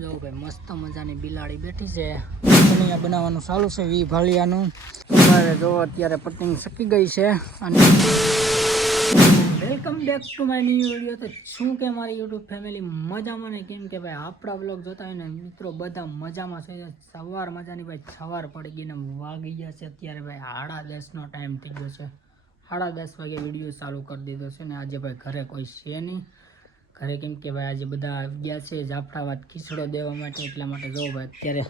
જો ભાઈ મસ્ત મજાની બિલાડી બેઠી છે. અહીંયા બનાવવાનું ચાલુ છે વી ભાલિયાનું. અમારે જો અત્યારે પતંગ શકી ગઈ છે અને welcome back to my new video. તો શું કે મારી યુટ્યુબ ફેમિલી? મજામાં ને? કેમ કે ભાઈ આપણા બ્લોગ જોતા હોય ને મિત્રો બધા મજામાં છે. સવાર મજાની ભાઈ સવાર પડી ગઈ ને વાગી ગયા છે અત્યારે ભાઈ સાડા દસનો ટાઈમ થઈ ગયો છે. સાડા દસ વાગે વીડિયો ચાલુ કરી દીધો છે ને આજે ભાઈ ઘરે કોઈ છે નહીં. ઘરે કેમ કે ભાઈ આજે બધા આવી ગયા છે જાફરાબાદ ખીચડો દેવા માટે, એટલા માટે જો ભાઈ અત્યારે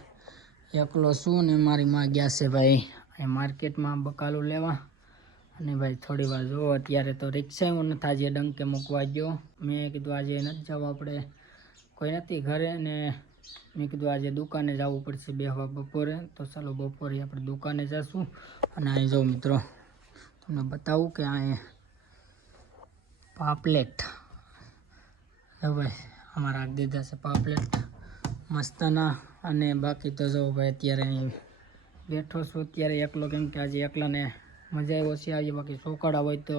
એકલો છું ને મારી માં ગયા છે ભાઈ. અહીં માર્કેટમાં બકાલું લેવા. અને ભાઈ થોડી વાર જો, અત્યારે તો રિક્ષા હું નથી, આજે ડંકે મૂકવા ગયો. મેં કીધું આજે નથી જવું આપણે. કોઈ નથી ઘરે ને મેં કીધું આજે દુકાને જવું પડશે બે હવા બપોરે. તો ચાલો બપોરે આપણે દુકાને જઈશું અને અહીં જો મિત્રો, તમને બતાવું કે અહીં પાપલેટ. હવે ભાઈ અમારા આગ દીધા છે પાપલેટ મસ્તના. અને બાકી તો જો ભાઈ અત્યારે અહીં બેઠો છું. અત્યારે એકલો કેમ કે આજે એકલાને મજા આવ્યો છે. આજે બાકી ચોકાડા હોય તો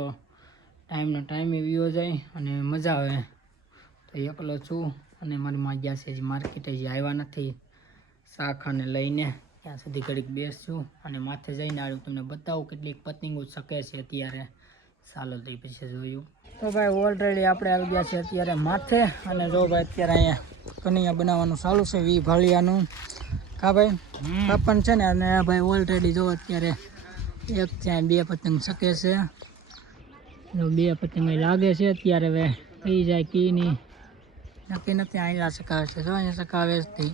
ટાઈમનો ટાઈમે વ્યો જાય અને મજા આવે. તો એકલો છું અને મારી માં ગયા છે. હજી માર્કેટે હજી આવ્યા નથી. શાક અને લઈને ત્યાં સુધી ઘડીક બેસું અને માથે જઈને આવ્યું. તમને બતાવું કેટલીક પતંગો શકે છે અત્યારે. ચાલો તો પછી જોયું. તો ભાઈ ઓલરેડી આપણે આવી ગયા છે અત્યારે માથે અને જો ભાઈ અત્યારે અહીંયા કનૈયા બનાવવાનું ચાલુ છે વી ભાળિયાનું. કા ભાઈ? કાપણ છે ને અને ભાઈ ઓલરેડી જો અત્યારે એક ત્યાં બે પતંગ શકે છે. જો બે પતંગ લાગે છે અત્યારે હવે થઈ જાય કી નહીં. નક્કી નથી અહીંયા સકાવે છે. જો અહીંયા સકાવે જ થઈ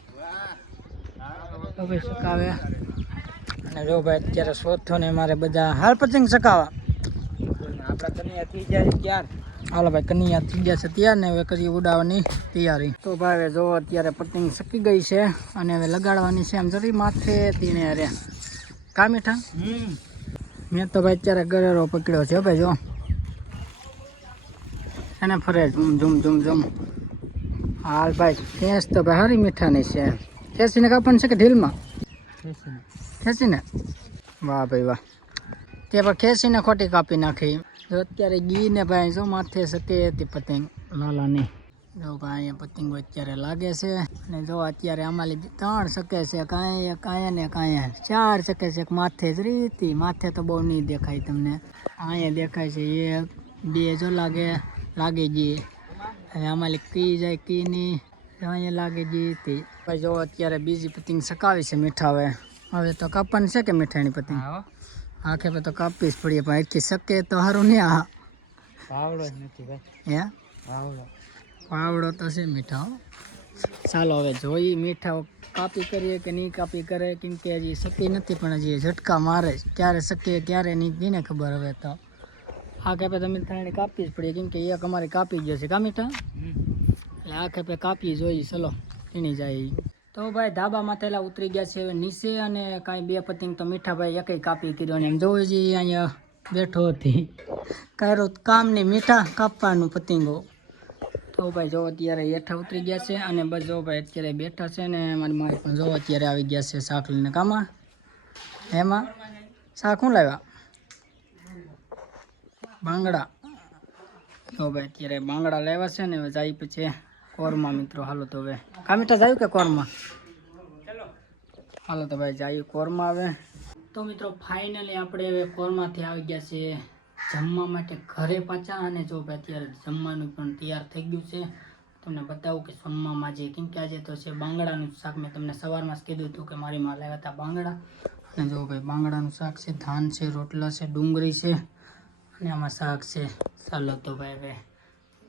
તો ભાઈ સકાવે અને જો ભાઈ અત્યારે સોથો ને મારે બધા હાલ પતંગ સકાવા આપણા કન્યા થઈ જાય ત્યાર. હાલો ભાઈ કન્યા થઈ ગયા છે ત્યાર ને હવે કરી ઉડાવવાની તૈયારી. તો ભાઈ હવે જો અત્યારે પતંગ સકી ગઈ છે અને હવે લગાડવાની છે આમ જરી માથે તીણે અરે કા મીઠા? મેં તો ભાઈ અત્યારે ગરેરો પકડ્યો છે ભાઈ જો. એને ફરે ઝુમ ઝુમ ઝુમ ઝુમ. હાલ ભાઈ ખેંચ તો ભાઈ હારી મીઠાની છે. ખેંચીને કાપણ છે કે ઢીલમાં? ખેંચીને વાહ ભાઈ વાહ. તે પણ ખેંચીને ખોટી કાપી નાખી. જો અત્યારે ગીને ભાઈ જો માથે શકે હતી પતંગ લાલાની. જો ભાઈ અહીંયા પતંગો અત્યારે લાગે છે. અને જો અત્યારે અમારી ત્રણ શકે છે, કાંઈ કાંઈ ને કાંઈ ચાર શકે છે માથે જ રીતી. માથે તો બહુ નહીં દેખાય તમને. અહીંયા દેખાય છે એક, બે જો લાગે, લાગી ગઈ અને અમારી કી જાય કી નહીં અહીંયા લાગી ગઈ હતી જો અત્યારે બીજી પતંગ સકાવી છે મીઠા હવે. હવે તો કપન છે કે મીઠાની પતંગ? આખે પે તો કાપવી જ પડીએ પણ એકથી શકે તો સારું નહીં આ. પાવડો જ નથી ભાઈ. હે? પાવડો. પાવડો તો છે મીઠા. ચાલો હવે જોઈ મીઠા કાપી કરીએ કે નહીં કાપી કરે કેમ કે હજી શકી નથી પણ હજી ઝટકા મારે જ. ક્યારે શકીએ ક્યારે નહીં કોને ખબર હવે તો. આ ખેપે તમે ત્રણે કાપી જ પડીએ કેમ કે એક અમારે કાપી ગયો છે કા મીઠા? એટલે આ ખેપે કાપી જોઈએ ચલો એની જાય. તો ભાઈ ધાબા થયેલા ઉતરી ગયા છે નીચે અને કાંઈ બે પતિંગ તો મીઠાભાઈ એક કાપી કર્યો અને એમ જોવું જઈએ અહીંયા બેઠો હતી. કાંઈ કામ નહીં, મીઠા કાપવાનું પતિંગો. તો ભાઈ જો અત્યારે હેઠા ઉતરી ગયા છે અને બસ જો ભાઈ અત્યારે બેઠા છે ને મારી મારી પણ જો અત્યારે આવી ગયા છે શાક લઈને કામાં. એમાં શાક શું લાવ્યા? બાંગડા. જો ભાઈ અત્યારે બાંગડા લેવા છે ને હવે જાય પછી કોરમાં મિત્રો, હાલો તો હવે. કા મીઠા જાય કે કોરમાં? હાલો તો ભાઈ, જાય કોરમાં આવે તો મિત્રો ફાઇનલી આપણે હવે કોરમાંથી આવી ગયા છે જમવા માટે ઘરે પાછા અને જો ભાઈ અત્યારે જમવાનું પણ તૈયાર થઈ ગયું છે. તમને બતાવું કે જમવામાં જે કેમ કે આજે તો છે બાંગડાનું શાક. મેં તમને સવારમાં જ કીધું હતું કે મારી માં લાવ્યા હતા બાંગડા. અને જો ભાઈ, બાંગડાનું શાક છે, ધાન છે, રોટલા છે, ડુંગળી છે અને આમાં શાક છે. ચાલો તો ભાઈ હવે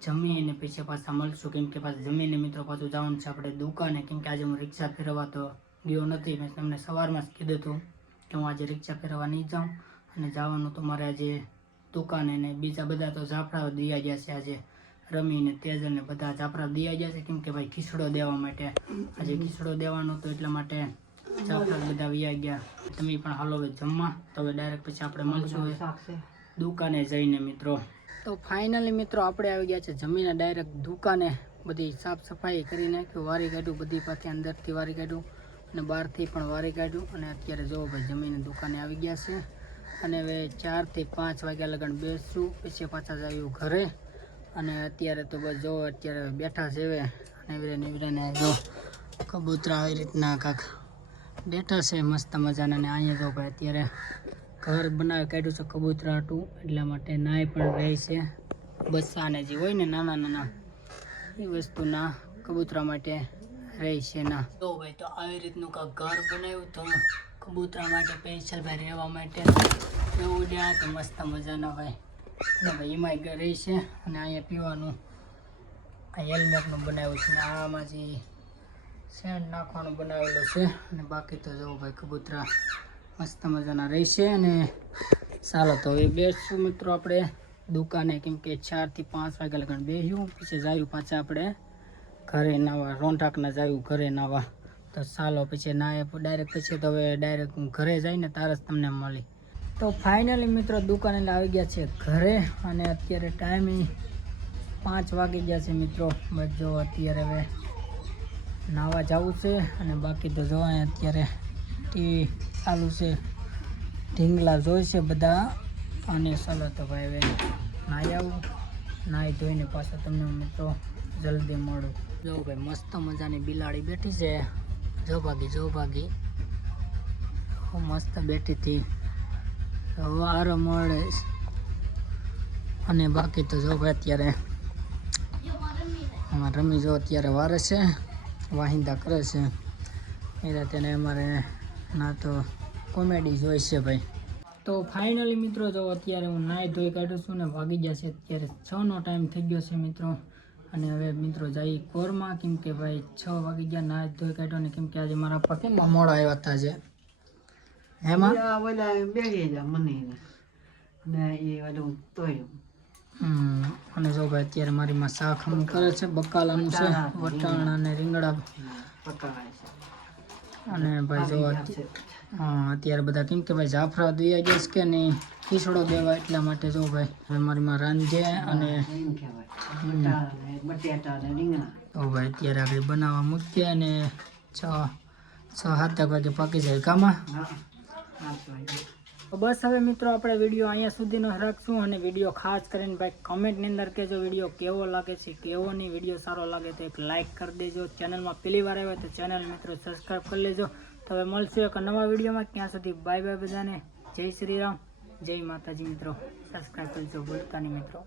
જમીને પછી પાછા મળશું. કેમ કે પાછા જમીને મિત્રો પાછું જવાનું છે આપણે દુકાને. કેમ કે આજે હું રિક્ષા ફેરવવા તો ગયો નથી. મેં તમને સવારમાં જ કીધું હતું કે હું આજે રિક્ષા ફેરવવા નહીં જાઉં અને જવાનું તો મારે આજે દુકાને ને બીજા બધા તો જાફરા દિયા ગયા છે આજે. રમીને તેજને બધા જાફરા દિયા ગયા છે. કેમ કે ભાઈ ખીચડો દેવા માટે. આજે ખીચડો દેવાનો હતો એટલા માટે જાફરા બધા વ્યા ગયા. તમે પણ હાલો હવે જમવા. તો હવે ડાયરેક્ટ પછી આપણે મળશું. દુકાને જઈને મિત્રો. તો ફાઇનલી મિત્રો આપણે આવી ગયા છે જમીને ડાયરેક્ટ દુકાને. બધી સાફ સફાઈ કરી નાખ્યું, વારી કાઢ્યું, બધી પાછી અંદરથી વારી કાઢ્યું અને બહારથી પણ વારી કાઢ્યું. અને અત્યારે જો ભાઈ, જમીને દુકાને આવી ગયા છે. અને હવે ચારથી પાંચ વાગ્યા લગન બેસું, પછી પાછા જયું ઘરે. અને અત્યારે તો બસ જો અત્યારે બેઠા છે હવે. નેવરે નેવરેને જો કબૂતરા આવી રીતના કાંક બેઠા છે, મસ્ત મજાના. અને અહીંયા જો ભાઈ, અત્યારે ઘર બનાવી કાઢ્યું છે કબૂતરા હાટું. એટલા માટે નાય પણ રહે છે. બચ્ચાને જે હોય ને નાના નાના, એ વસ્તુના કબૂતરા માટે રહે છે ના. તો ભાઈ, તો આવી રીતનું કાંક ઘર બનાવ્યું તો કબૂતરા માટે પેન્સિલ ભાઈ રહેવા માટે એવું ઉડ્યા તો મસ્ત મજાના ભાઈ. એટલે ભાઈ, એમાંય ઘર રહે છે અને અહીંયા પીવાનું આ હેલ્મેટનું બનાવ્યું છે ને આમાં જે સેન્ડ નાખવાનું બનાવેલું છે અને બાકી તો જવું ભાઈ કબૂતરા મસ્ત મજાના રહેશે અને ચાલો તો હવે બેસશું મિત્રો આપણે દુકાને, કેમ કે ચારથી પાંચ વાગ્યા લગન બેસ્યું પછી જાયું પાછા આપણે ઘરે નાવા રોંઢાકના જાયું ઘરે નાવા. તો ચાલો પછી ના ડાયરેક્ટ પછી તો હવે ડાયરેક્ટ હું ઘરે જઈને તાર તમને મળી. તો ફાઇનલી મિત્રો દુકાને આવી ગયા છે ઘરે અને અત્યારે ટાઈમ પાંચ વાગી ગયા છે મિત્રો. બસ જો અત્યારે હવે નાવા જવું છે અને બાકી તો જો અત્યારે ટીવી આલુ છે. ઢીંગલા જોઈ છે બધા. અને ચાલો તો ભાઈ હવે નાહી આવું. નાહી ધોઈને પાછા તમને મિત્રો જલ્દી મળું. જો ભાઈ મસ્ત મજાની બિલાડી બેઠી છે. જો ભાગી જો ભાગી. હું મસ્ત બેઠી હતી. વારો મળે. અને બાકી તો જો ભાઈ અત્યારે અમારે રમી જો અત્યારે વારે છે. વાહિંદા કરે છે. એટલે તેને અમારે ના તો કોમેડી જોઈ છે ભાઈ. તો ફાઇનલી મિત્રો જો અત્યારે હું નાહી ધોઈ કાઢું છું ને વાગી ગયા છે અત્યારે છનો ટાઈમ થઈ ગયો છે મિત્રો. અને હવે મિત્રો જઈ કોરમાં કેમ કે ભાઈ છ વાગી ગયા નાહી ધોઈ કાઢ્યો ને કેમ કે આજે મારા પપ્પા કેમ મોડા આવ્યા હતા આજે હેમાં ઓલા બેસી જા મને ને એ ઓલું તોય. હમ અને જો ભાઈ અત્યારે મારી માં શાક હમ કરે છે બકાલાનું છે વટાણા અને રીંગણા. પકાવાય છે. અને ભાઈ જો અત્યારે બધા કેમ કે ભાઈ જાફરા દઈ ગયા કે નહીં? ખીસડો દેવા એટલા માટે જો ભાઈ હવે મારી માં રાંધે અને તો ભાઈ અત્યારે આગળ બનાવવા મૂકીએ અને છ છ સાત વાગે પાકી જાય. કામાં? બસ હવે મિત્રો આપણે વીડિયો અહીંયા સુધીનો રાખશું અને વીડિયો ખાસ કરીને ભાઈ કમેન્ટની અંદર કહેજો વીડિયો કેવો લાગે છે, કેવો નહીં, વીડિયો સારો લાગે તો એક લાઇક કરી દેજો. ચેનલમાં પહેલી વાર આવ્યો તો ચેનલ મિત્રો સબસ્ક્રાઈબ કરી લેજો. તો હવે મળશું એક નવા વિડીયોમાં. ત્યાં સુધી બાય બાય બધાને. જય શ્રી રામ. જય માતાજી મિત્રો. સબસ્ક્રાઈબ કરજો ભૂલતા નહીં મિત્રો.